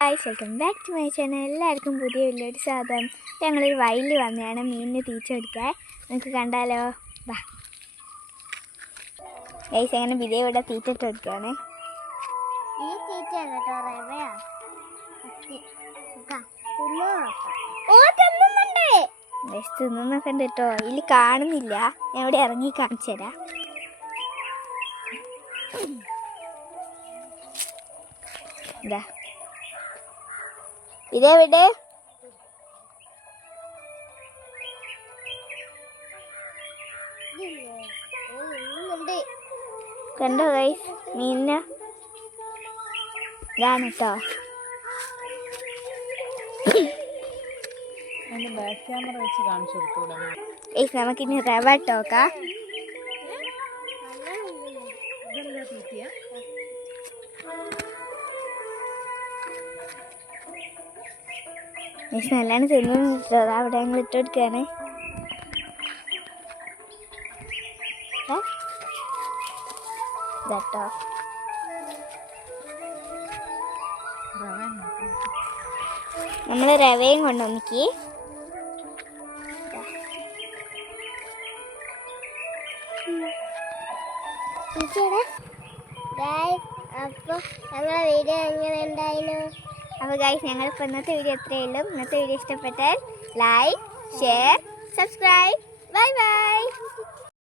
Guys welcome back to my channel. എല്ലാവർക്കും പുതിയ വലിയൊരു സാധനം. ഞങ്ങളൊരു വയലിൽ വന്നതാണ് മീനിനെ തീറ്റെടുക്കാൻ. നിങ്ങൾക്ക് കണ്ടാലോ? വാ ഗൈസ്, അങ്ങനെ വിജയ് ഇവിടെ തീറ്റിട്ട് എടുക്കുകയാണ്. ഈ തീറ്റ തിന്നൊക്കെ ഉണ്ട് കേട്ടോ. ഇതിൽ കാണുന്നില്ല, ഞാൻ ഇവിടെ ഇറങ്ങി കാണിച്ചു തരാം. ഇതാ ഇതെവിടെ? കണ്ടോ ഗൈസ്, മീനിനെ ഇതാണ് കേട്ടോ. ബാക്ക് ക്യാമറ വെച്ച് കാണിച്ചു കൊടുത്തൂടെ? ഗൈസ്, നമുക്കിനി റവ ഇട്ടോക്കാം. നല്ലാണ് തിന്നിട്ടോ. അവിടെ ഞങ്ങൾ ഇട്ടെടുക്കുകയാണ്. ഇതാട്ടോ നമ്മൾ റവയും കൊണ്ടുവന്നിക്ക്. അപ്പൊ ഞങ്ങളെ വീഡിയോ എങ്ങനെ ഉണ്ടായിരുന്നു? അപ്പോൾ ഗൈസ്, ഞങ്ങളിപ്പോൾ ഇന്നത്തെ വീഡിയോ എത്രയേ ഉള്ളൂ. ഇന്നത്തെ വീഡിയോ ഇഷ്ടപ്പെട്ടാൽ like, share, subscribe. Bye bye.